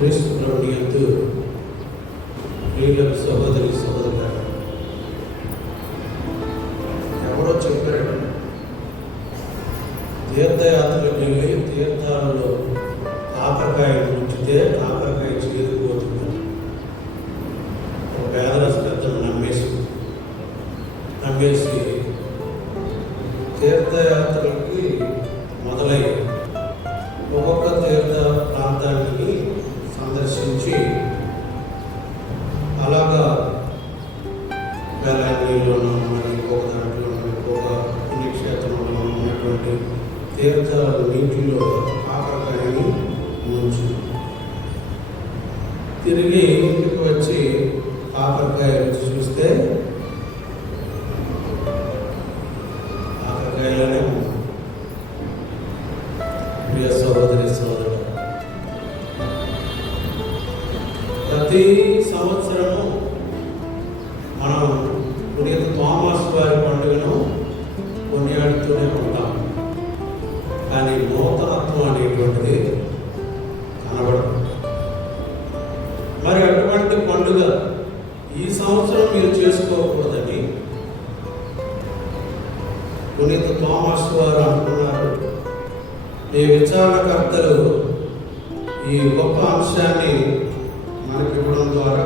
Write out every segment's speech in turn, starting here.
క్రీస్తు ప్రభుని యందు ప్రియులకు సహోదరి సహోదరులారా, ఎవరో చెప్పారు, తీర్థయాత్రలకు వెళ్ళి తీర్థాలలో కాకరకాయ ఉంచితే కాకరకాయ చేరిపోతుంది. ఒక పేదల శ్రద్ధను నమ్మేసి తీర్థయాత్రలకి మొదలై ఒక్కొక్క తీర్థ ప్రాంతానికి సందర్శించి అలాగా వేలాంగిలోనూ మరి ఇంకొక దాంట్లోనూ ఇంకొక పుణ్యక్షేత్రంలో ఉన్నటువంటి తీర్థ నీటిలో కాకరకాయని ముంచు తిరిగి ఇంటికి వచ్చి కాకరకాయ రుచి చూస్తే కాకరకాయలోనే ప్రియ సహోదరి సోదరుడు, ప్రతి సంవత్సరము మనం పునీత థామస్ వారి పండుగను కొనియాడుతూనే ఉంటాం. కానీ నూతనత్వం అనేటువంటిది కనబడదు. మరి అటువంటి పండుగ ఈ సంవత్సరం మీరు చేసుకోకూడదని పునీత థామస్ వారు అనుకున్నారు. ఈ విచారణకర్తలు ఈ గొప్ప అంశాన్ని మనకి ఇవ్వడం ద్వారా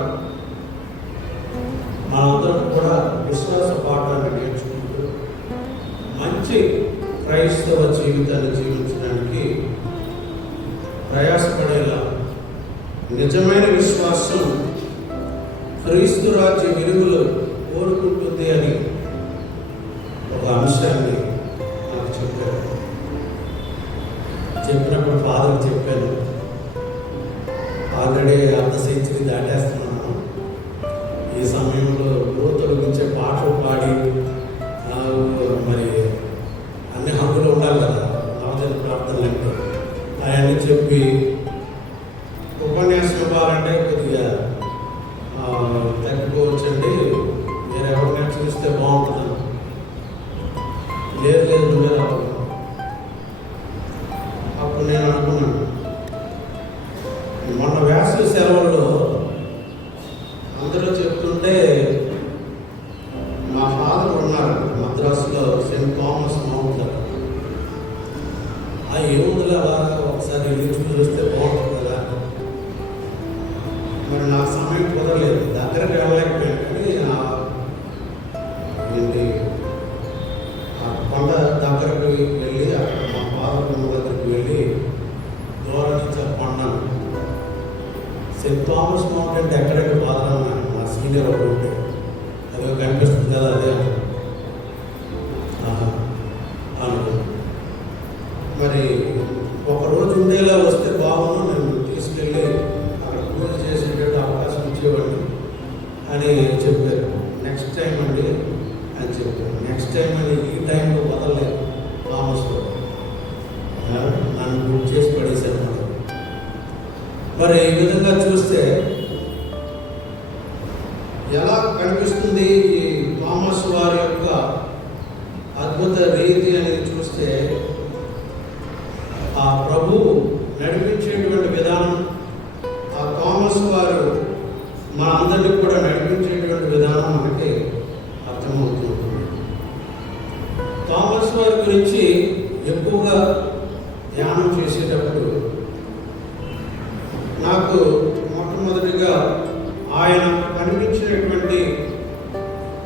మనందరం కూడా విశ్వాస పాఠాన్ని నేర్చుకుంటూ మంచి క్రైస్తవ జీవితాన్ని జీవించడానికి ప్రయాసపడేలా నిజమైన విశ్వాసం క్రీస్తు రాజ్య విలువలు కోరుకుంటుంది అని ఒక అంశాన్ని నాకు చెప్పారు. చెప్పినప్పుడు ఫాదర్ చెప్పాను, ఆల్రెడీ అర్ధ సెంచరీ దాటేస్తున్నాను. ఈ సమయంలో తొలగించే పాటలు పాడి మరి అన్ని హక్కులు ఉండాలి కదా, నవదిన ప్రార్థనలు అంటే అవన్నీ చెప్పి ఉపన్యాసం ఇవ్వాలంటే కొద్దిగా తగ్గిపోవచ్చండి, మీరు ఎవరినైనా చూస్తే బాగుంటుందని. లేదు నువ్వే రావాలి. అప్పుడు నేను అనుకున్నాను, మొన్న వేసవి సెలవుల్లో అందరూ చెప్తుంటే మా ఫాదర్ ఉన్నారు మద్రాసులో సెయింట్ థామస్ మౌంట్. ఆ ఏముందిలే బాగా ఒకసారి యూట్యూబ్ చూస్తే బాగుంటుంది కదా. మరి నా సమయం కుదరలేదు, దగ్గరకు వెళ్ళలేకపోయాను. కానీ ఏంటి ఆ కొండ దగ్గరకు వెళ్ళి అక్కడ మా ఫాదర్ కొండ దగ్గరికి వెళ్ళి దూరం నుంచి ఆ కొండను సెయింట్ థామస్ మౌంట్ అంటే ఎక్కడెక్కడ బాధలు ఉన్నాను. మా సీనియర్ ఒకటి ఉంటే అదే కనిపిస్తుంది కదా, అదే అనుకున్నాను. మరి ఒకరోజు ఉండేలా వస్తే బాగున్నా నేను తీసుకెళ్ళి అక్కడ పూజ చేసేటట్టు అవకాశం ఇచ్చేవాడిని అని చెప్పారు. నెక్స్ట్ టైం అండి అని చెప్పారు. నెక్స్ట్ టైం అని ఈ టైంలో వదలలేదు. థామస్లో నన్ను గుర్తు చేసి పడేశారు. మరి ఈ విధంగా చూస్తే ఎలా కనిపిస్తుంది ఈ థామస్ వారి యొక్క అద్భుత రీతి అనేది చూస్తే, ఆ ప్రభు నడిపించేటువంటి విధానం, ఆ థామస్ వారు మన అందరినీ కూడా నడిపించేటువంటి విధానం మనకి అర్థమవుతుంది. థామస్ వారి గురించి ఎక్కువగా ధ్యానం చేసేటప్పుడు నాకు మొట్టమొదటిగా ఆయన కనిపించినటువంటి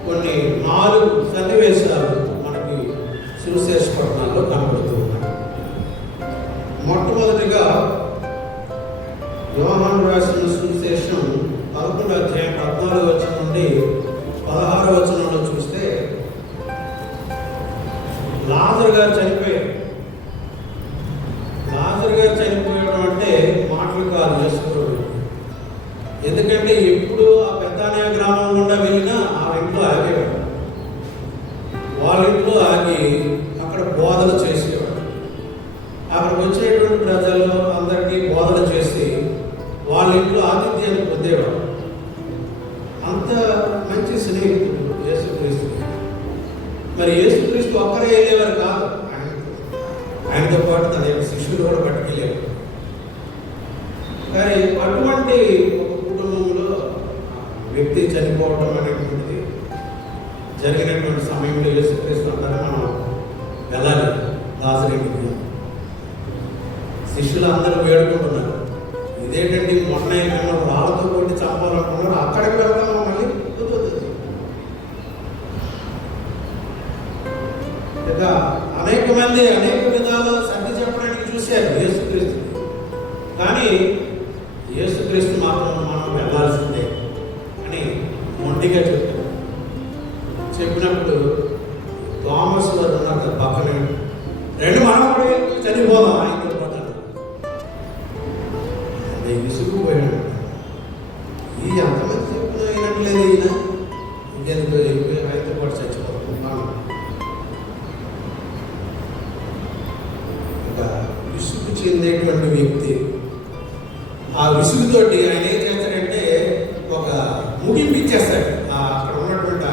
కొన్ని 4 సన్నివేశాలు మనకి సువిశేషపట్నాల్లో కనబడుతూ ఉన్నాయి. మొట్టమొదటిగా యోహాను రాసిన సువిశేషం 11వ అధ్యాయం 14వ వచనం నుండి 16వ వచనంలో చూస్తే, లాజరు గారు చనిపోయాడు. లాజరు గారు చనిపోయడం అంటే మాటలు కాదు యేసుప్రభువు. ఎందుకంటే ఎప్పుడు ఆ బెతానియా గ్రామం గుండా వెళ్ళినా ఆ ఇంట్లో ఆగేవాడు. వాళ్ళ ఇంట్లో ఆగి అక్కడ బోధలు చేసేవాడు. అక్కడికి వచ్చేటువంటి ప్రజలు అందరికీ బోధన చేసి వాళ్ళ ఇంట్లో ఆతిథ్యాన్ని పొందేవాడు. అంత మంచి స్నేహితుడు యేసుక్రీస్తు. మరి యేసుక్రీస్తు ఒక్కరే వెళ్ళేవారు కాదు, ఆయనతో పాటు తన యొక్క శిష్యులు కూడా పట్టుకెళ్ళేవారు. కానీ అటువంటి ఒక కుటుంబంలో వ్యక్తి చనిపోవడం అనేటువంటిది జరిగినటువంటి సమయంలో యేసుక్రీస్తు అంటారా మనం వెళ్ళాలి దాసరికి. శిష్యులు అందరూ వేడుకుంటున్నారు, ఇదేంటండి మొన్న మిమ్మల్ని రాళ్ళతో కొట్టి చంపాలనుకున్నారు, అక్కడికి వెళ్తాము మళ్ళీ. ఇక అనేక మంది అనేక విధాలు సర్ది చెప్పడానికి చూశారు యేసుక్రీస్తు, కానీ యేసుక్రీస్తు మాత్రం మనం వెళ్ళాల్సిందే అని మొండిగా చెప్పారు. చెప్పినప్పుడు థామస్ వారు ఉన్నారు పక్కనే, రెండు మనపడి చనిపోదాం ఆయనతో పాటు విసుగుపోయాడు. ఈ ఎంతమంది చెప్పిన అయినట్లేదు ఈయన, ఇంకెందుకు ఆయనతో పాటు చచ్చిపోతున్నాను. ఒక విసుగు చెందేటువంటి వ్యక్తి, ఆ విసుగుతోటి ఆయన ఏం చేస్తాడంటే ఒక ముగింపు ఇచ్చేస్తాడు. అక్కడ ఉన్నటువంటి ఆ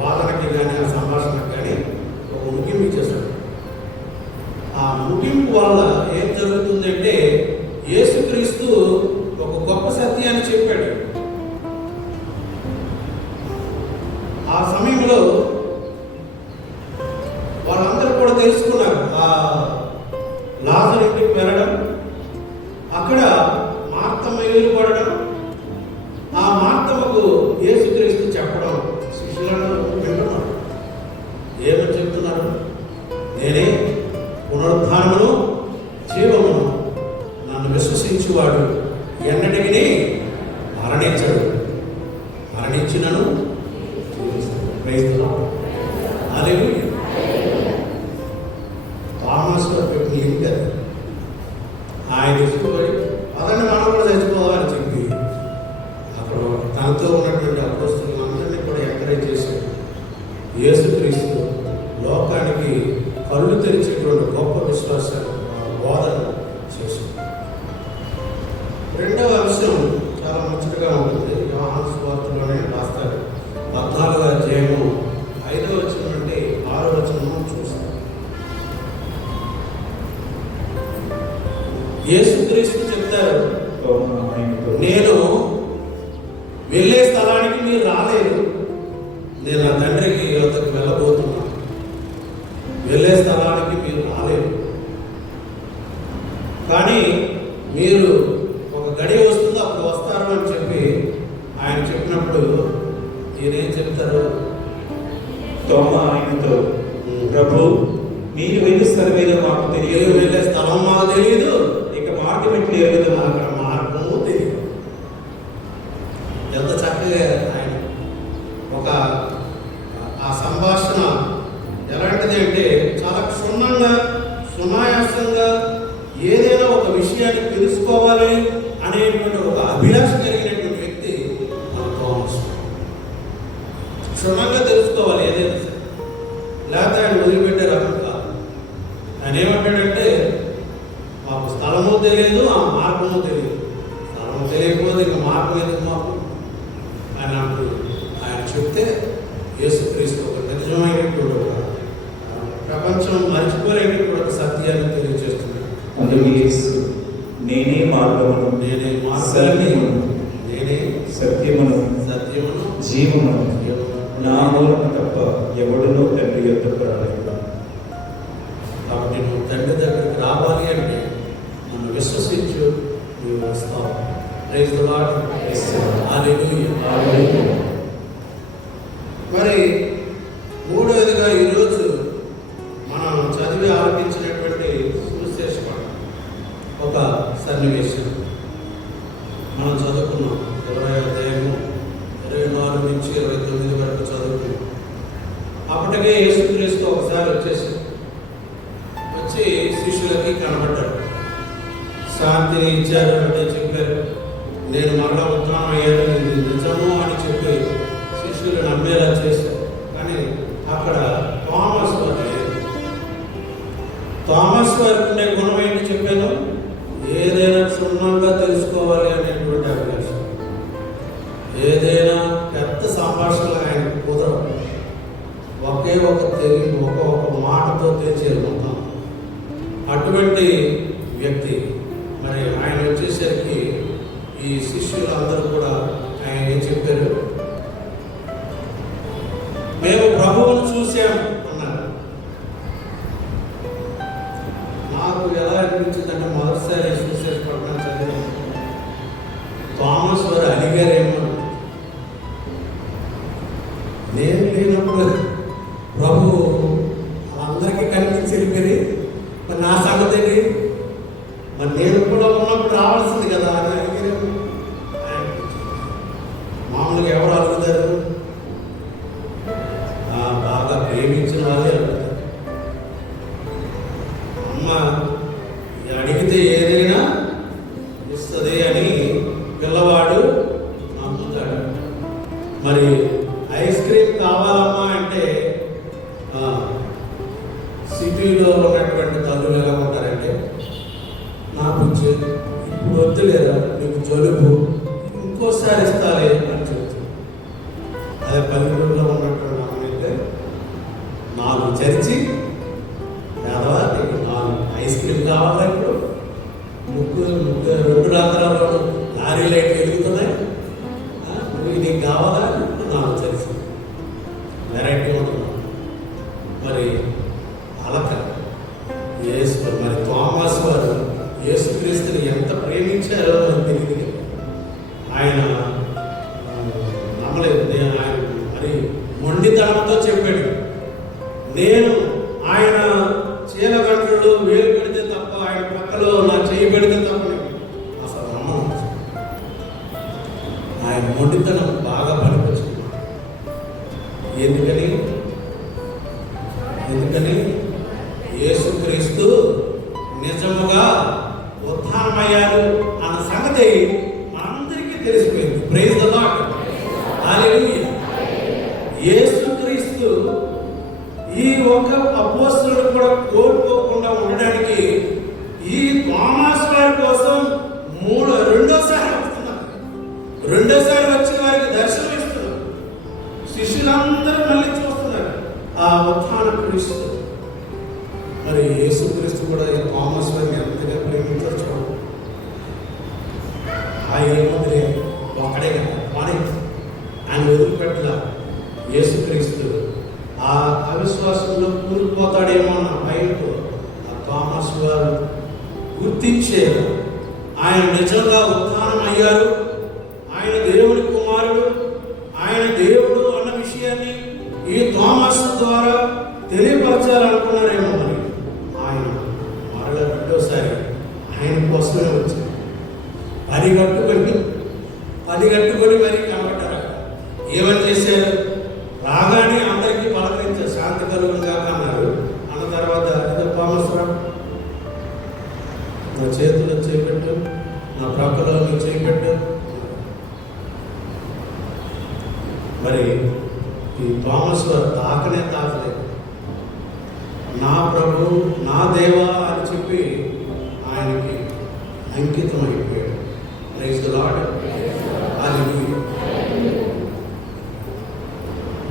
వాదనకి కానీ ఆ సంభాషణకి కానీ ఒక ముగింపు ఇచ్చేస్తాడు. ఆ ముగింపు వల్ల ఏం జరుగుతుందంటే యేసుక్రీస్తు ఒక గొప్ప సత్యాన్ని చెప్పాడు. ఆ సమయంలో వాళ్ళందరూ కూడా తెలుసుకున్నారు. ఆ లాజరు ఇంటికి వెళ్ళడం, అక్కడ మార్తమ్మ ఎదురుపడడం, ఆ మార్తమ్మకు యేసుక్రీస్తు చెప్పడం శిష్యులను వింటున్నారు. ఏమని చెప్తున్నారు? నేనే పునరుద్ధానమును జీవమును, నన్ను విశ్వసించువాడు ఎన్నటికి మరణించడు, మరణించినను హల్లెలూయా. థామస్ పెట్టిన లింక్ అది. ఆయన ఇష్టపడి అతన్ని మనం కూడా చచ్చిపోవాలని చెప్పి అక్కడ తనతో ఉన్నటువంటి అపోస్తలులను అందరినీ కూడా ఎంకరేజ్ చేశాడు. యేసుక్రీస్తు లోకానికి కళ్ళు తెరిచేటువంటి గొప్ప విశ్వాస బోధన చేశాడు. రెండవ అంశం చాలా ముచ్చటగా ఉంటుంది. యోహాను సువార్తలోనే రాస్తారు. 14వ అధ్యాయము 5వ వచనం అంటే 6వ వచనం చూస్తాం. యేసుక్రీస్తు చెప్తారు, నేను వెళ్ళే స్థలానికి మీరు రాలేదు, నేను నా తండ్రికి వద్దకు వెళ్ళబోతున్నాను. వెళ్ళే స్థలానికి మీరు రాలేదు, కానీ మీరు ఒక గడియ వస్తుందో అప్పుడు వస్తారు అని చెప్పి ఆయన చెప్పినప్పుడు ఈయనేం చెప్తారు? తోమా ఆయనతో, ప్రభు, మీరు వెళ్ళే స్థలం ఏదో మాకు తెలియదు, వెళ్ళే స్థలం మాకు తెలియదు, ఇక మార్గం ఎట్లు ఎరుగుదు, అక్కడ మార్గము తెలియదు. ఎంత చక్కగా ఆయన ఒక ఆ సంభాషణ ఎలాంటిది అంటే చాలా క్షుణ్ణంగా సునాయాసంగా ఏదైనా ఒక విషయాన్ని తెలుసుకోవాలి అనేటువంటి ఒక అభిలాష కలిగినటువంటి వ్యక్తి మన థామస్. క్షుణ్ణంగా తెలుసుకోవాలి ఏదైనా సరే, లేకపోతే ఆయన వదిలిపెట్టే రకం కాదు. ఆయన ఏమంటాడంటే మాకు స్థలము తెలియదు, ఆ మార్గము తెలియదు. స్థలము తెలియకపోతే ఇంకా మార్గం ఎందుకు మాకు అని అంటూ ఆయన చెప్తే యేసుక్రీస్తు ఒక నిజమైనటువంటి ఒక ప్రపంచం మర్చిపోలేనటువంటి ఒక సత్యాన్ని తెలియజేస్తున్నాడు. అందుకే యేసు, నేనే మార్గమును, నేనే మార్గాన్ని, నేనే సత్యమును, జీవమును, నా మూలన తప్ప ఎవడునూ తండ్రి యొద్దకు రాలేదు. కాబట్టి నువ్వు తండ్రి దగ్గరికి రావాలి అంటే నన్ను విశ్వసించు, నువ్వు వస్తావు. Praise the Lord. హల్లెలూయా. మరి మూడవదిగా ఈరోజు మనం చదివి ఆలపించినటువంటి సువిశేషం ఒక సన్నివేశం మనం చదువుకున్నాం. 20వ అధ్యాయము 24 నుంచి 29 వరకు చదువుకున్నాం. అప్పటికే యేసుక్రీస్తు ఒకసారి వచ్చి శిష్యులకి కనబడ్డాడు. శాంతిని ఇచ్చారు అంటే చెప్పారు, నేను మరలా ఉత్థానం అయ్యాను, ఇది నిజము అని చెప్పి శిష్యులు నమ్మేలా చేశారు. కానీ అక్కడ థామస్ వారికి ఉండే గుణం ఏంటి చెప్పాను? ఏదైనా క్షుణ్ణంగా తెలుసుకోవాలి అనేటువంటి అభిలాషం. ఏదైనా పెద్ద సంభాషణలు ఆయనకు కుదరవు. ఒకే ఒక తెలివి, ఒక మాటతో తెచ్చేది మొత్తం. అటువంటి వ్యక్తి మరి ఆయన వచ్చేసరికి శిష్యులు అందరూ కూడా ఆయన ఏం చెప్పారు? మేము ప్రభువును చూసాము అన్నారు. నాకు ఎలా అనిపించిందంటే మొదటిసారి సువిశేష పట్టణం చదివాను. థామస్ వారు అడిగారేమో, నేను లేనప్పుడు ప్రభు అందరికీ కనిపించి వెళ్ళిపోయి మరి నా సంగతి మరి నేను కూడా ఉన్నప్పుడు రావాల్సింది కదా అని అడిగారేమో. మామూలుగా ఎవరు అడుగుతారు? బాగా ప్రేమించిన వాళ్ళే అడుగుతారు. అమ్మ అడిగితే ఏదైనా ఇస్తుంది అని పిల్లవాడు నమ్ముతాడు. మరి ఐస్ క్రీమ్ కావాలమ్మా అంటే సిటీలో ఉన్నటువంటి తల్లులు ఎలా ఉంటారంటే, నాకు ఇప్పుడు వద్దు లేదా, నీకు జలుబు, ఇంకోసారి ఇస్తాలే అని చెప్తుంది. అదే పల్లెటూరులో ఉన్నటువంటి అమ్మైతే 4 చరిచి కాదవా నీకు 4 ఐస్ క్రీమ్ కావాలా, ఇప్పుడు ముగ్గురు 2 రాత్రాల్లో లారీ లైట్ వెలుగుతున్నాయి, నీకు కావాలా, 4 చరిచి వెరైటీ ఉంటుంది. మరి అలక మరి థామస్ వారు యేసుక్రీస్తుని ఎంత ప్రేమించారో అని తెలియదు. ఆయన నమ్మలేదు. ఆయన మరి మొండితనంతో చెప్పాడు, నేను ఆయన చీలగంటలు వేలు పెడితే తప్ప, ఆయన పక్కలో నా చేయి పెడితే తప్ప అసలు నమ్మను. ఆయన మొండితనం బాగా పనికొచ్చింది. ఎందుకని యేసుక్రీస్తు నిజముగా ఉత్థానమయ్యారు అన్న సంగతి మనందరికీ తెలిసిపోయింది. ప్రైజ్ ది లార్డ్, హల్లెలూయా. యేసుక్రీస్తు ఈ ఒక అపోస్తలుడు కూడా కోల్పోకుండా ఉండడానికి ఈ థామస్ వారి కోసం రెండోసారి వస్తున్నారు. రెండోసారి వచ్చి వారికి దర్శనం ఇస్తున్నారు. శిష్యులందరూ మళ్ళీ చూస్తున్నారు ఆ ఉత్థాన క్రీస్తు. మరి యేసుక్రీస్తు కూడా ఈ థామస్ వారిని ఎంతగా ప్రేమించారు చూడండి. ఆయన ఏముంది, ఒకడే కదా కానీ ఆయన వదిలిపెట్టలా. యేసుక్రీస్తు ఆ అవిశ్వాసంలో కూలిపోతాడేమో అన్న భయంతో ఆ థామస్ వారు గుర్తించారు ఆయన నిజంగా ఉత్థానం అయ్యారు, ఆయన దేవుడి కుమారుడు, ఆయన దేవుడు అన్న విషయాన్ని ఈ థామస్ ద్వారా తెలియపరచాలనుకున్నారేమో. మరి ఆయన మరలా రెండోసారి ఆయన కోసమే వచ్చారు. పనిగట్టుకొని మరి కనబడ్డారు. ఏమని చేశారు? రాగానే అందరికీ పలకరించారు, శాంతి కలుగుగా అన్నారు. అన్న తర్వాత థామస్ రావు, నా చేతుల్లో చేపెట్టు, నా ప్రక్కలో నువ్వు చేపెట్టు. మరి ఈ థామస్ వారు తాకలేదు. నా ప్రభు, నా దేవా అని చెప్పి ఆయనకి అంకితం అయిపోయాడు. ప్రైజ్ ది లార్డ్, హల్లెలూయా.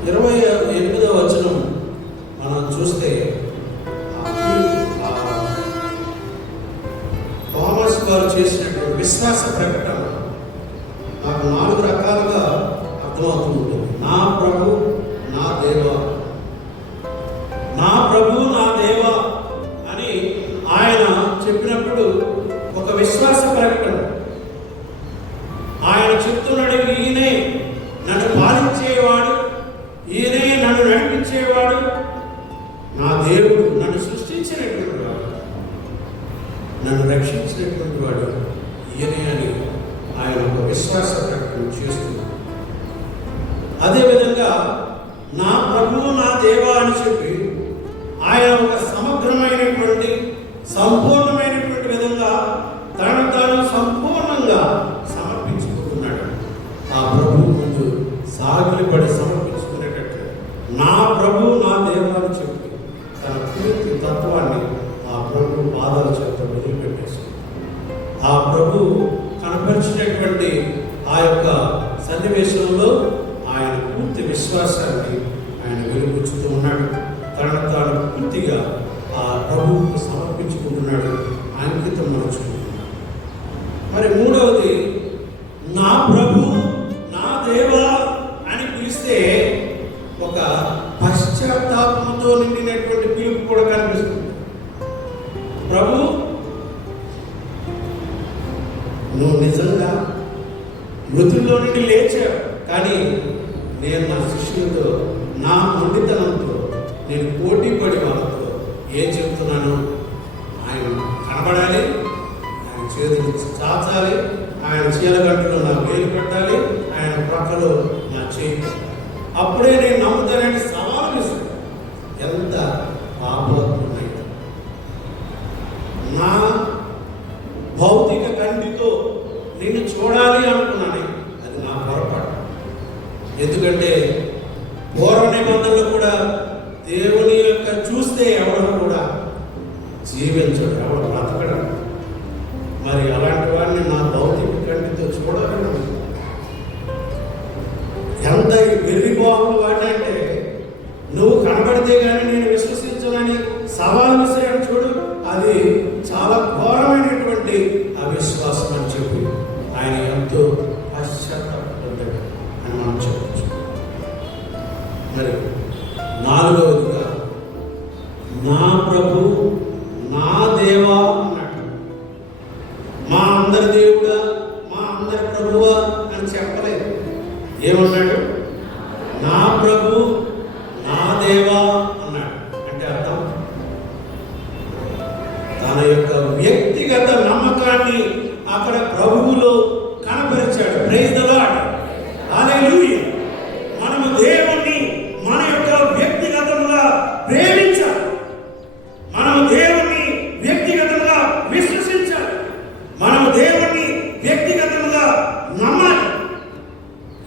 28వ వచనం మనం చూస్తే థామస్ గారు చేసినటువంటి విశ్వాస ప్రకటన నాకు 4 రకాలుగా అర్థమవుతూ ఉంటుంది. నా ప్రభు, నా దేవా, నా ప్రభు, నా దేవా అని ఆయన చెప్పినప్పుడు ఒక విశ్వాస ప్రకటన. ఆయన చెప్తున్నాడు, ఈయనే నన్ను పాలించేవాడు, ఈయనే నన్ను నడిపించేవాడు, నా దేవుడు, నన్ను సృష్టించినటువంటి వాడు, నన్ను రక్షించినటువంటి వాడు ఈయనే అని ఆయన ఒక విశ్వాస ప్రకటన చేస్తున్నాడు. అదేవిధంగా నా ప్రభువు, నా దేవా అని చెప్పి ఆయన ఒక సమగ్రమైనటువంటి సంపూర్ణమైనటువంటి విధంగా తనను తాను సంపూర్ణంగా సమర్పించుకుంటున్నాడు. ఆ ప్రభువు ముందు సాగిలిపడి సమర్పించుకునేటట్లు నా ప్రభు, నా దేవా అని చెప్పి తన పూర్తి తత్వాన్ని ఆ ప్రభు పాదాల చేత వదిలిపెట్టేసుకుంది. ఆ ప్రభు కనపరిచినటువంటి ఆ యొక్క సన్నివేశంలో ఆయన పూర్తి విశ్వాసాన్ని ఆయన వెలుగుచ్చుతూ ఉన్నాడు. తనను తాను పూర్తిగా ఆ ప్రభువుకు సమర్పించుకుంటున్నాడు, అంకితం మలుచుకుంటున్నాడు. మరి మూడవది, నా ప్రభు, నా దేవా అని పిలిస్తే ఒక పశ్చాత్తాపంతో నిండినటువంటి పిలుపు కూడా కనిపిస్తుంది. ప్రభు, నువ్వు నిజంగా మృతుల్లో నుండి లేచావు, కానీ నేను నా శిష్యులతో నా మొండితనంతో నేను పోటీ పడి వాళ్ళతో ఏం చెప్తున్నాను, ఆయన కనబడాలి, ఆయన చేతులు చాచాలి, ఆయన చీలగంటలో నా వేలు పెట్టాలి, ఆయన ప్రక్కలో నా చేయి, అప్పుడే నేను నమ్ముతానని సవాలు విసురు. ఎంత పాపమై నా భౌతిక కంటితో నిన్ను చూడాలి అనుకున్నాను. అది నా పొరపాటు. ఎందుకంటే పూర్వ నిబంధనలు కూడా దేవుని యొక్క చూస్తే ఎవరు కూడా జీవించడు, ఎవరు బ్రతకడం. మరి అలాంటి వాడిని నా భౌతిక కంటితో చూడాలని ఎంత వెర్రిబాబులు వాటంటే, నువ్వు కనబడితే కానీ నేను విశ్వసించనని సవాల్ విసిరాను చూడు. అది చాలా ఘోరమైనటువంటి అవిశ్వాసం అని చెప్పి ఆయన ఎంతో పశ్చాత్తాపడ్డాడు అని మనం చెప్పచ్చు. మరి నాలుగవదిగా నా ప్రభు, నా దేవా అన్నాడు. మా అందరి దేవుడా, మా అందరి ప్రభువా అని చెప్పలేదు. ఏమన్నాడు? నా ప్రభు, నా దేవా అన్నాడు. అంటే అర్థం తన యొక్క వ్యక్తిగత నమ్మకాన్ని అక్కడ ప్రభువులో కనపరిచాడు. ప్రైజ్ ది లార్డ్, హల్లెలూయా. మనము దేవుణ్ణి మన యొక్క వ్యక్తిగతంగా ప్రేమించాలి, మనము దేవుణ్ణి వ్యక్తిగతంగా విశ్వసించాలి, మనము దేవుణ్ణి వ్యక్తిగతంగా నమ్మాలి.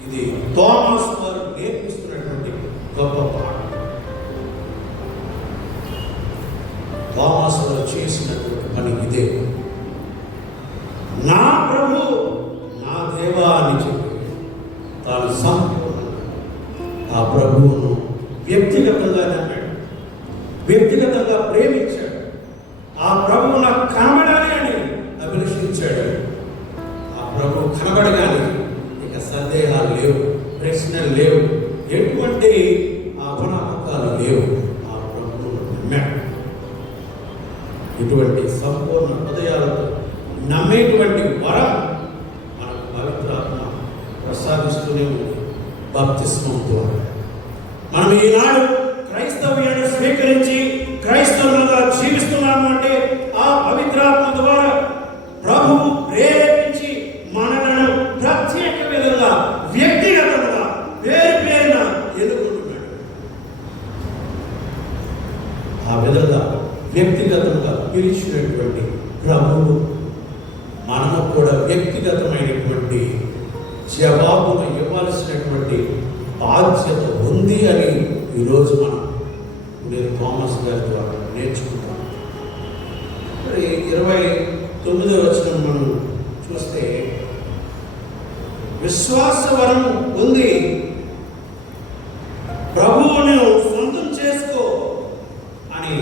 ఇది థోమస్ వారు నేర్పిస్తున్నటువంటి గొప్ప పాఠం. థోమస్ వారు చేసినటువంటి పని ఇదే. నా ప్రభు, నా దేవా అని చెప్పి తాను సంపూర్ణంగా ఆ ప్రభువును వ్యక్తిగతంగా నమ్మాడు, వ్యక్తిగతంగా ప్రేమించాడు. ఆ ప్రభువు నాకు కనబడాలి అని అభిలషించాడు. ఆ ప్రభు కనబడగానే ఇక సందేహాలు లేవు, ప్రశ్నలు లేవు, ఎటువంటి అపనమ్మకాలు లేవు. ఆ ప్రభువును నమ్మాడు. ఇటువంటి సంపూర్ణ హృదయాలతో నమ్మేటువంటి వరం మనకు పవిత్రాత్మ ప్రసాదిస్తూనే ఉంది. బాప్తిస్మం ద్వారా మనం ఈనాడు క్రైస్తవ్యాన్ని స్వీకరించి క్రైస్తవులుగా జీవిస్తున్నాము అంటే ఆ పవిత్రాత్మ ద్వారా ప్రభువు ప్రేరేపించి మనలను ప్రత్యేక విధంగా వ్యక్తిగతంగా పేరు పేరున ఎన్నుకుంటున్నాడు. ఆ విధంగా వ్యక్తిగతంగా పిలిచినటువంటి ప్రభువు మనము కూడా వ్యక్తిగతమైనటువంటి జవాబును ఇవ్వాల్సినటువంటి బాధ్యత ఉంది అని ఈరోజు మనం నేను థామస్ గారి ద్వారా నేర్చుకుంటాం. మరి 29వ వచనం మనం చూస్తే విశ్వాస వరం ఉంది, ప్రభువును సొంతం చేసుకో అని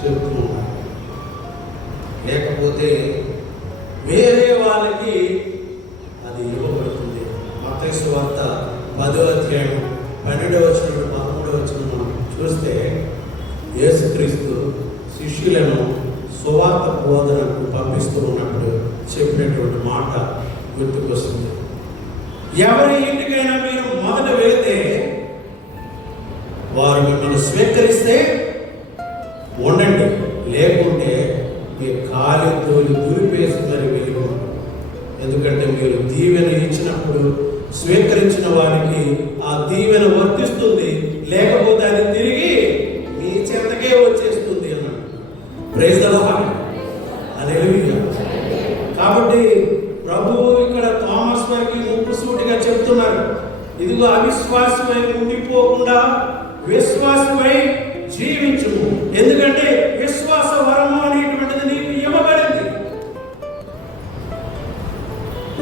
చెప్తున్నాడు. లేకపోతే వేరే వాళ్ళకి అది ఇవ్వబడుతుంది. మత్తయి సువార్త 10వ అధ్యాయం 12వ వచనం 13వ వచనం మనం చూస్తే యేసుక్రీస్తు శిష్యులను సువార్త బోధనకు పంపిస్తూ ఉన్నప్పుడు చెప్పినటువంటి మాట గుర్తుకొస్తుంది. ఎవరి ఇంటికైనా మీరు మొదట వెళితే వారు మిమ్మల్ని స్వీకరిస్తే ఉండండి, లేకుంటే మీ కాలితో దురిపేసుకొని వెళ్ళిపోండి. ఎందుకంటే మీరు దీవెన ఇచ్చినప్పుడు స్వీకరించిన వారికి ఆ దీవెన వర్తిస్తుంది, లేకపోతే అది తిరిగి మీ చెంతకే వచ్చేస్తుంది అన్నాడు. ప్రైజ్ ది లార్డ్, హల్లెలూయా. కాబట్టి ప్రభువు ఇక్కడ థామస్ వారికి ముక్కుసూటిగా చెప్తున్నారు, ఇదిగో అవిశ్వాసమై ఉండిపోకుండా విశ్వాసమై జీవించుము. ఎందుకంటే విశ్వాస వరము అనేటువంటిది నీకు ఇవ్వబడింది.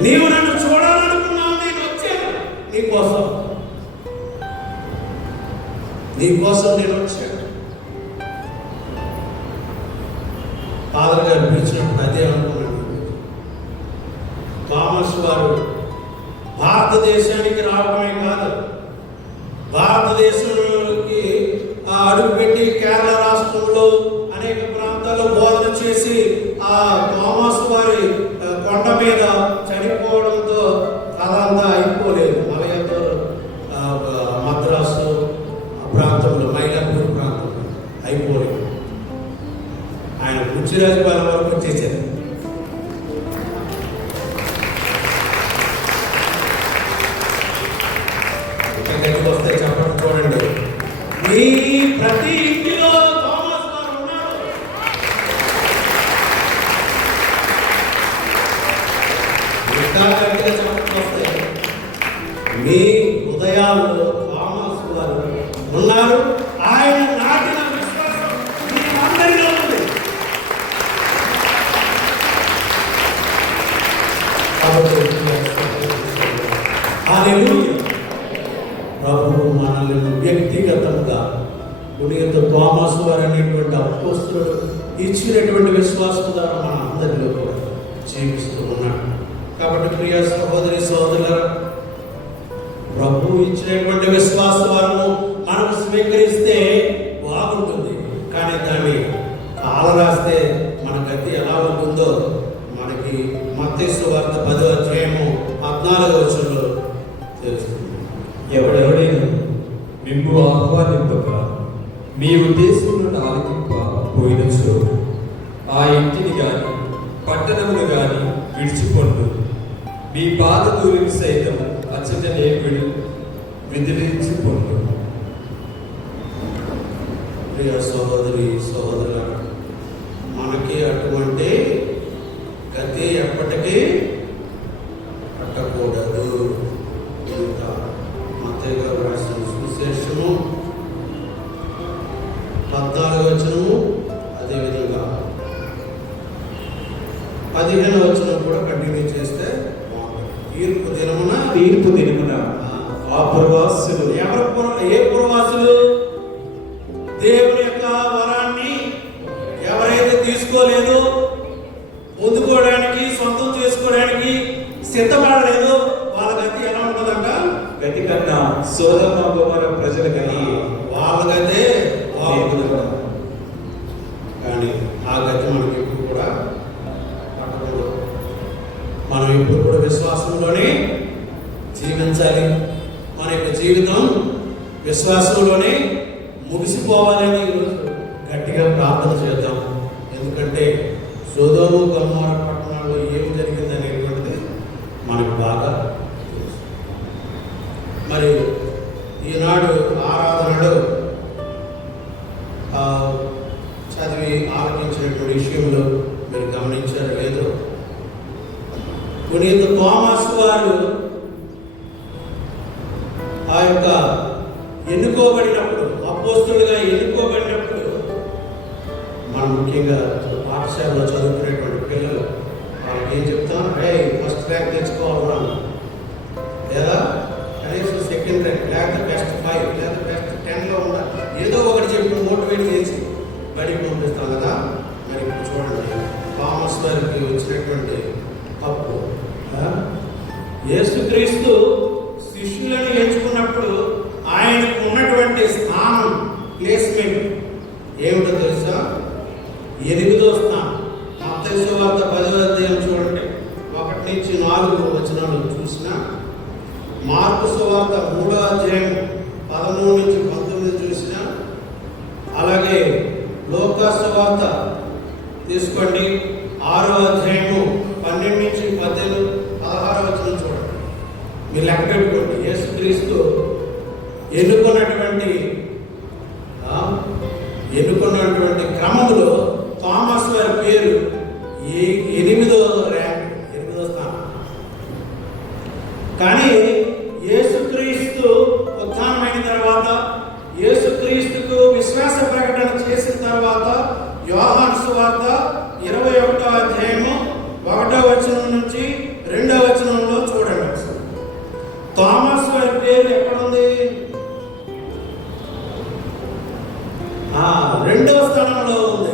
నీవు నన్ను చూడాలనుకున్నావు, నేను వచ్చాను నీకోసం, నీకోసం నేను వచ్చాను. ఫాదర్ గారు పిలిచినప్పుడు అదే అనుకున్నాను. థామస్ వారు భారతదేశానికి రావడమే కాదు, భారతదేశంలోకి అడుగుపెట్టి కేరళ రాష్ట్రంలో అనేక ప్రాంతాల్లో బోధన చేసి ఆ థామస్ వారి కొండ మీద చనిపోవడంతో కథ అంతా అయిపోలేదు. మలయతో మద్రాసు ప్రాంతంలో, మైలాపూర్ ప్రాంతంలో అయిపోలేదు. ఆయన పుచ్చిరాజపాలెం వరకు వచ్చేసారు. వస్తే చెప్పండి, చూడండి, మీ ప్రతి ఇంటిలో థామస్ గారు ఉన్నారు. ఇంకా గట్టిగా చెప్పండి వస్తే మీ హృదయాల్లో థామస్ గారు ఉన్నారు. ఆయన నాటిన విశ్వాసం మీ అందరిలో ఉంది. హల్లెలూయా. ప్రభువు మనల్ని వ్యక్తిగతంగా పునీత థామస్ వారు అనేటువంటి అపోస్తలుడు ఇచ్చినటువంటి విశ్వాసం ద్వారా మన అందరిలో కూడా జీవిస్తూ ఉన్నాడు. కాబట్టి ప్రియ సహోదరి సహోదరులారా, ప్రభువు ఇచ్చినటువంటి విశ్వాసాలను మనం స్వీకరిస్తే బాగుంటుంది. కానీ దాన్ని కాలరాస్తే మన గతి ఎలా ఉంటుందో మనకి మత్తయి సువార్త 10వ అధ్యాయము 14వ వచనంలో తెలుస్తుంది. ఎవడెవడైనా మిమ్ము ఆహ్వానింపక మీ ఉద్దేశములను ఆలకింప పోయినచో ఆ ఇంటిని గాని పట్టణమును గాని విడిచిపొండు. మీ పాదధూళిని సైతం అచ్చటనే విదిలించిపొండు. ప్రియ సహోదరి సహోదరుల, మనకి అటువంటి గతి ఎప్పటికీ పట్టకూడదు. ఇంకా మత్తయి గారు రాసిన సువిశేషము 14వ వచనము, అదేవిధంగా 15వ వచనం కూడా కంటిన్యూ చేస్తే తీర్పు దినమున ఆ పురవాసులు ఏ పురవాసులు దేవుని యొక్క వరాన్ని ఎవరైతే తీసుకోలేదో, పొందుకోవడానికి, సొంతం చేసుకోవడానికి సిద్ధపడలేదు, వాళ్ళ గతి ఎలా ఉంటుందంట? గతి కన్నా సోదమ గొమొర్రా ప్రజలు కానీ వాళ్ళకైతే బాగుంటుందంట. కానీ ఆ గతి మనకి ఇప్పుడు కూడా పట్టకూడదు. మనం ఇప్పుడు కూడా విశ్వాసంలోనే జీవించాలి. మన యొక్క జీవితం విశ్వాసంలోనే ముగిసిపోవాలని ఈరోజు గట్టిగా ప్రార్థన చేద్దాం. ఎందుకంటే సొదొమ గొమొర్రా పట్టణాల్లో ఏమి జరిగింది అనేటువంటిది మనకు బాగా తెలుసు. మరి ఈనాడు ఆరాధనలో చదివి ఆలోచించినటువంటి విషయంలో మీరు గమనించారు లేదో, పునీత థామస్ వారు ఆ యొక్క ఎన్నుకోబడినప్పుడు, అపోస్తలుగా ఎన్నుకోబడినప్పుడు, మనం ముఖ్యంగా పాఠశాలలో చదువుకునేటువంటి పిల్లలు వాళ్ళకి ఏం చెప్తాం? ఫస్ట్ ర్యాంక్ తెచ్చుకోవాలి, లేదా కనీసం సెకండ్ ర్యాంక్, లేదా బెస్ట్ 5, లేదా బెస్ట్ 10లో ఉండాలి. ఏదో ఒకటి చెప్పి మోటివేట్ చేసి బడికి పంపిస్తాం కదా. మరి ఇప్పుడు చూడండి, థామస్ వారికి వచ్చినటువంటి తప్పు. యేసుక్రీస్తు శిష్యులను ఎంచుకున్నప్పుడు ఆయనకు ఉన్నటువంటి స్థానం, ప్లేస్మెంట్ ఏమిటో తెలుసా? 8వ స్థానం. మత్తయి సువార్త 10వ అధ్యాయం చూడండి, 1 నుంచి 4 వచనాలు చూసినా, మార్కు సువార్త 3వ అధ్యాయం 13 నుంచి 19 చూసినా, అలాగే లూకా సువార్త తీసుకోండి 6వ అధ్యాయము 12 నుంచి 16వ వచనం చూడండి. మీరు లెక్క పెట్టుకోండి. యేసుక్రీస్తు ఎన్నుకున్నటువంటి క్రమంలో థామస్ వారి పేరు 8వ ర్యాంక్, 8వ స్థానం. కానీ యేసుక్రీస్తు ఉత్థానమైన తర్వాత, యేసుక్రీస్తుకు విశ్వాస ప్రకటన చేసిన తర్వాత, యోహాను సువార్త 21వ అధ్యాయము 1వ వచనం నుంచి 2వ వచనంలో చూడండి. థామస్ వారి పేరు ఎక్కడుంది? 2వ స్థానంలో ఉంది.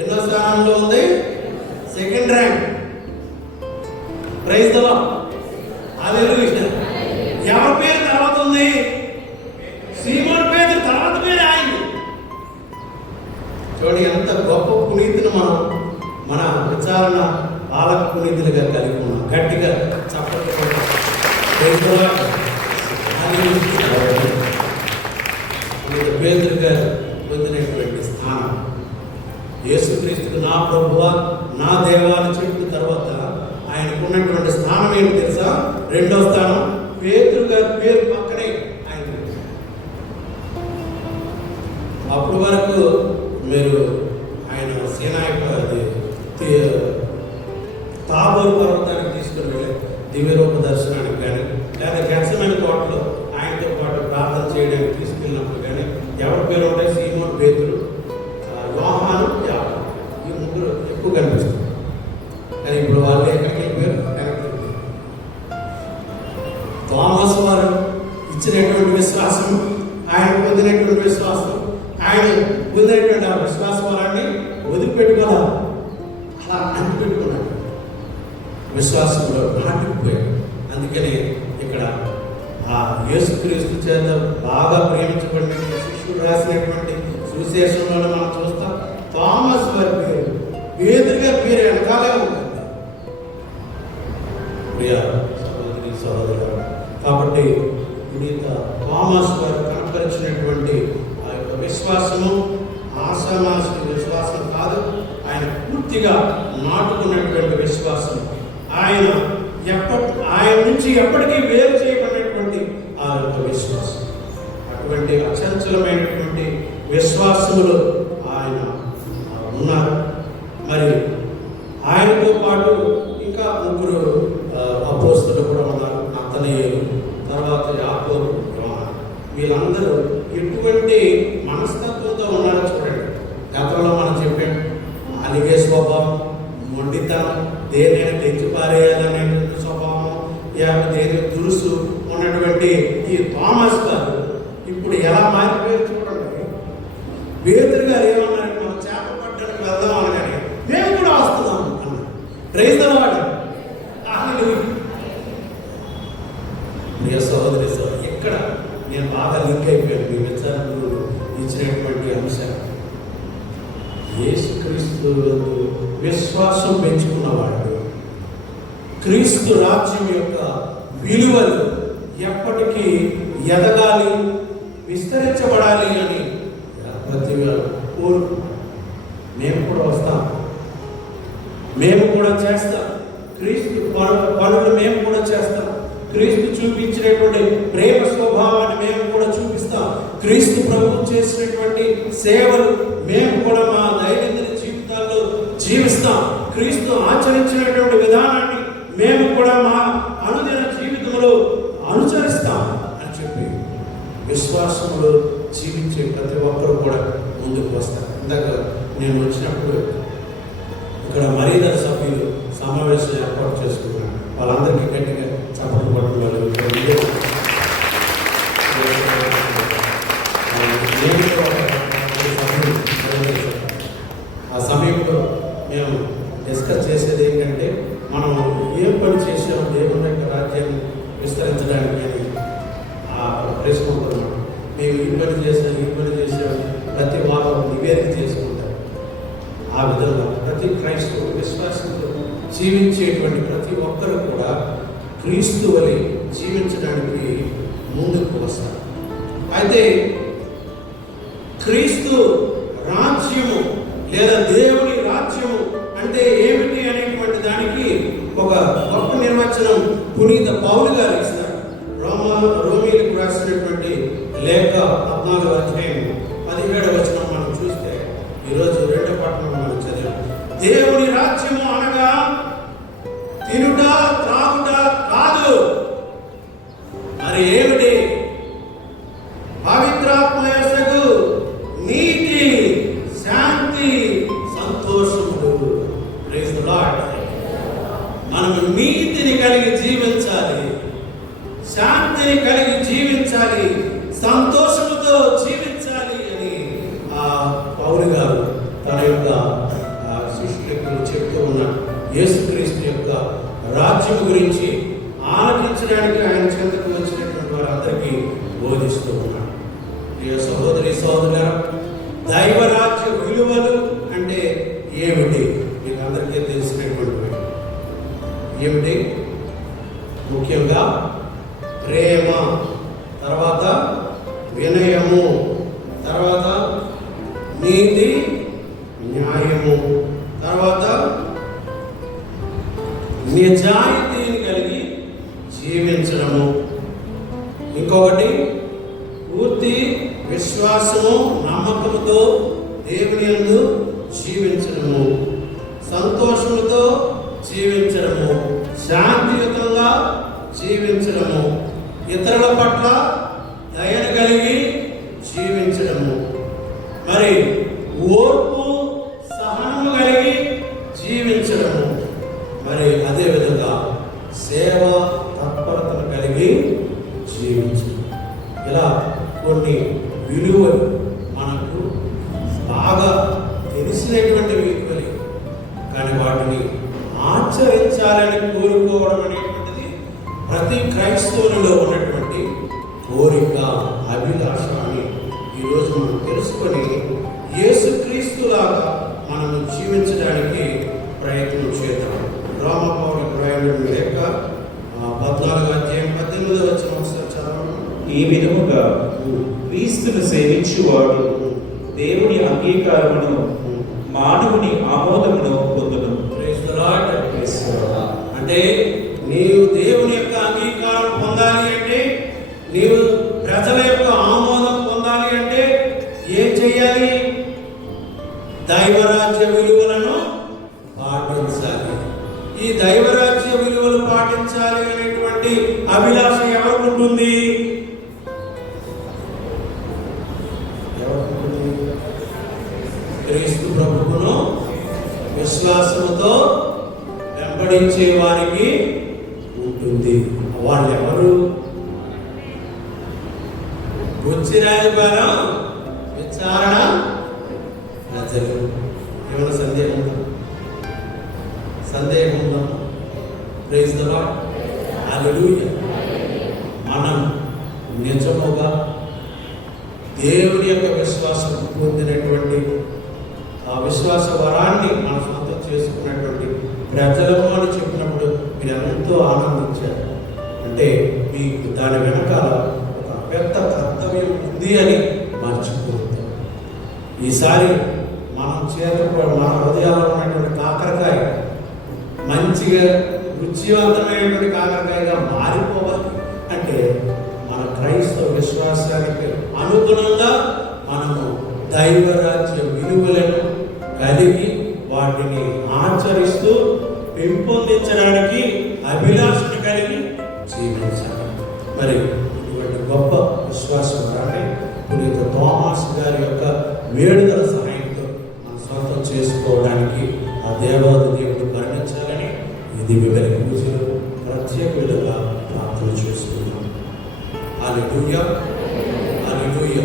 ఎన్నో స్థానంలో ఉంది? Second rank. Praise the Lord. Hallelujah. ఎవరి పేరు తర్వాత ఉంది? సీమోను పేరు తర్వాత పేరు ఆయన. చూడండి ఎంత గొప్ప పునీతిని మనం మన విచారణ పాలక పునీతులుగా కలిగి ఉన్నాం. గట్టిగా చప్పట్లు కొట్టాలి. పేదరు గారు పొందినటువంటి స్థానం యేసుక్రీస్తుకు నా ప్రభువా నా దేవా అని చెప్పిన తర్వాత ఆయనకు ఉన్నటువంటి స్థానం ఏంటి తెలుసా? రెండో స్థానం పేతురు గారి పేరు పక్కనే ఆయన. అప్పటి వరకు మీరు ఆయన సేనాయకుడు తాబోరు పర్వతానికి తీసుకుని వెళ్ళి దివ్యరూప దర్శనానికి కానీ లేదా గెత్సేమనే తోటలో ఆయనతో పాటు ప్రార్థన చేయడానికి తీసుకెళ్ళినప్పుడు కానీ ఎవరి పేరు ఉంటాయి? సీమోను, పేతురు, యోహాను, యాకోబు. ఈ ముగ్గురు ఎక్కువ కనిపిస్తారు. కానీ ఇప్పుడు వాళ్ళు ఎక్కడికి వెళ్ళిపోయారు? థామస్ వారు ఇచ్చినటువంటి విశ్వాసం, ఆయన పొందినటువంటి విశ్వాసం, ఆయన పొందినటువంటి ఆ విశ్వాస వరాన్ని వదిలిపెట్టుకోవాలి. అలా అంటిపెట్టుకున్నాడు, విశ్వాసంలో నాటుకుపోయాడు. అందుకని ఇక్కడ ఆ యేసుక్రీస్తు చేత బాగా ప్రేమించబడిన శిష్యుడు రాసినటువంటి సువిశేషంలో మనం చూస్తాం. థామస్ వారి పేరు, పేతురు గారి పేరు వెనకాలే ఉంటుంది. ప్రియా సహోదరి సహోదరుడు, కాబట్టి పునీత థామస్ వారు కనపరిచినటువంటి ఆ యొక్క విశ్వాసము ఆశామాసి విశ్వాసం కాదు, ఆయన పూర్తిగా నాటుకున్నటువంటి విశ్వాసం. ఆయన నుంచి ఎప్పటికీ వేరు చేయబడినటువంటి ఆ యొక్క విశ్వాసం. అటువంటి అచంచలమైనటువంటి విశ్వాసములు ఆయన ఉన్నారు. మరి ఆయనతో పాటు ఇంకా ముగ్గురు అపోస్తలులు కూడా ఉన్నారు. నతనయేలు, తర్వాత యాకోబు, యోహాను. వీళ్ళందరూ ఎటువంటి మనస్తత్వంతో ఉన్నారో చూడండి. గతంలో మనం చెప్పాం, అలిగే స్వభావం, మొండితనం, దేనైనా తెచ్చి పారేయాలనేటువంటి స్వభావం, దేని దురుసు ఉన్నటువంటి ఈ థామస్ గారు ఇప్పుడు ఎలా మారిపోయారు చూడండి. పేతురు గారు ఏమన్నారు? మనం చేప పట్టడానికి వెళ్దాం అనగానే మేము కూడా వస్తున్నాం అన్నారు. Praise the lord. ప్రియ సహోదరి సహోదరు, ఇక్కడ నేను బాగా లింక్ అయిపోయాను మీ విచారణలు ఇచ్చినటువంటి అంశాలు. యేసుక్రీస్తు విశ్వాసం పెంచుకున్నవాడు క్రీస్తు రాజ్యం యొక్క విలువలు ఎప్పటికీ ఎదగాలి, విస్తరించబడాలి అని ప్రతి కోరుకు. మేము కూడా వస్తాం, మేము కూడా చేస్తాం. క్రీస్తు పనులు మేము కూడా చేస్తాం. క్రీస్తు చూపించినటువంటి ప్రేమ స్వభావాన్ని మేము కూడా చూపిస్తాం. క్రీస్తు ప్రభువు చేసినటువంటి సేవలు మేము కూడా మా దైనందిన జీవితాల్లో జీవిస్తాం. క్రీస్తు ఆచరించినటువంటి విధానాన్ని మేము కూడా మా అనుదిన జీవితంలో అనుసరిస్తాం అని చెప్పి విశ్వాసంలో జీవించే ప్రతి ఒక్కరు కూడా ముందుకు వస్తారు. ఇందాక నేను వచ్చినప్పుడు ఇక్కడ మరీదా సభ్యులు సమావేశం ఏర్పాటు చేసుకున్నాను. వాళ్ళందరికీ గట్టిగా చప్పట్లు పట్టిన వాళ్ళు ఆ సమయంలో మేము డిస్కస్ చేసేది ఏంటంటే, మనం ఏం పని చేసాం దేవుని యొక్క రాజ్యాన్ని విస్తరించడానికి అని తెలుసుకుంటున్నాం. మేము ఈ పని చేసాం, ఈ పని చేసాం, ప్రతి వారం నివేదిక చేసుకుంటాం. ఆ విధంగా ప్రతి క్రైస్తవ విశ్వాసంతో జీవించేటువంటి ప్రతి ఒక్కరు కూడా క్రీస్తు వలె జీవించడానికి ముందుకు వస్తారు. అయితే క్రీస్తు రాజ్యము లేదా దేవుని రాజ్యము అంటే ఏమిటి అనేటువంటి దానికి ఒక గొప్ప నిర్వచనం పునీత పౌలు గారు ఇస్తారు. రోమీలకు రాసినటువంటి లేఖ 14వ అధ్యాయం 17వ వచనం మనం చూస్తే, ఈరోజు 2వ పట్టణం మనం చదివాం. దేవుని రాజ్యము అనగా తినుట త్రాగుట కాదు, మరి ఏమిటి? పవిత్రాత్మయసగు నీతి, శాంతి, సంతోషములు. Praise the Lord. మనము నీతిని కలిగి జీవించాలి, శాంతిని కలిగి జీవించాలి, సంతోషముతో జీవించాలి అని పౌలు గారు తన యొక్క శిష్యులకు చెప్తూ ఉన్న యేసుక్రీస్తు యొక్క రాజ్యం గురించి ఆలకించడానికి ఆయన చెంతకు వచ్చినటువంటి వారందరికీ బోధిస్తూ ఉన్నాడు. ప్రియ సహోదరి సహోదరులారా, దైవరాజ్య విలువలు అంటే ఏమిటి? మీకు అందరికీ తెలిసినటువంటి ఏమిటి? ముఖ్యంగా ప్రేమ, తర్వాత వినయము, తర్వాత నీతి న్యాయము, తర్వాత నిజాయితీని కలిగి జీవించడము, ఇంకొకటి పూర్తి విశ్వాసము నమ్మకముతో దేవుని యందు జీవించడము, సంతోషముతో జీవించడము, శాంతియుతంగా జీవించడము, ఇతరుల పట్ల దయను కలిగి జీవించడము, మరి ఓర్పు సహనము కలిగి జీవించడము, మరి అదేవిధంగా సేవ తత్పరతను కలిగి జీవించడం. ఇలా కొన్ని విలువలు మనకు బాగా తెలిసినటువంటి విలువలు, కానీ వాటిని ఆచరించాలని కోరుకోవడం అనేటువంటిది ప్రతి క్రైస్తవునిలో ఉన్నటువంటి కోరిక, అభిలాష అని ఈరోజు మనం తెలుసుకొని యేసుక్రీస్తులాగా మనం జీవించడానికి ప్రయత్నం చేద్దాం. రోమపౌరులకు రాయబడిన లేఖ 14వ అధ్యాయం 18వ వచనం ఒకసారి చదవండి. ఈ విధముగా క్రీస్తును సేవించువాడు దేవుని అంగీకారమును మానవుని ఆమోదమును పొందును. Praise the Lord. అంటే నీవు దేవుని యొక్క అంగీకారం పొందాలి అంటే, నీవు ప్రజల యొక్క ఆమోదం పొందాలి అంటే ఏం చేయాలి? దైవరాజ్య విలువలను పాటించాలి. ఈ దైవరాజ్య విలువలు పాటించాలి అనేటువంటి అభిలాష ఎవరికి ఉంటుంది? క్రీస్తు ప్రభువును విశ్వాసముతో వెంబడించే వారికి ఉంటుంది. వాళ్ళు ఎవరు? గుచ్చిరాజుపాలెం విచారణ ప్రజలు. ఏమైనా సందేహం ఉందా? సందేహం ఉందా? Praise the Lord. హల్లెలూయా. మనం నిజముగా దేవుని యొక్క విశ్వాసం పొందినటువంటి ఆ విశ్వాస వరాన్ని మన సొంతం చేసుకున్నటువంటి ప్రజలము అని చెప్పినప్పుడు మీరు ఎంతో ఆనందించారు. అంటే మీకు దాని వెనకాల ఒక పెద్ద కర్తవ్యం ఉంది అని మర్చిపోతాం. ఈసారి మనం మన హృదయాల్లో ఉన్నటువంటి కాకరకాయ మంచిగా రుచివంతమైనటువంటి కాకరకాయగా మారిపోవాలి అంటే మన క్రైస్తవ విశ్వాసానికి అనుగుణంగా మనము దైవరాజ్య విలువలను కలిగి వాటిని ఆచరిస్తూ పెంపొందించడానికి అభిలాషను కలిగి జీవించాలి. మరి ఇటువంటి గొప్ప విశ్వాసం వరాన్ని పునీత థోమాస్ గారి యొక్క వేడుదల సహాయంతో మనం సొంతం చేసుకోవడానికి ఆ దేవాది దేవుడు కరుణించాలని ఇది వివరి పూజలు ప్రత్యేక విధంగా ప్రార్థన చేసుకుందాం. హల్లెలూయా, హల్లెలూయా.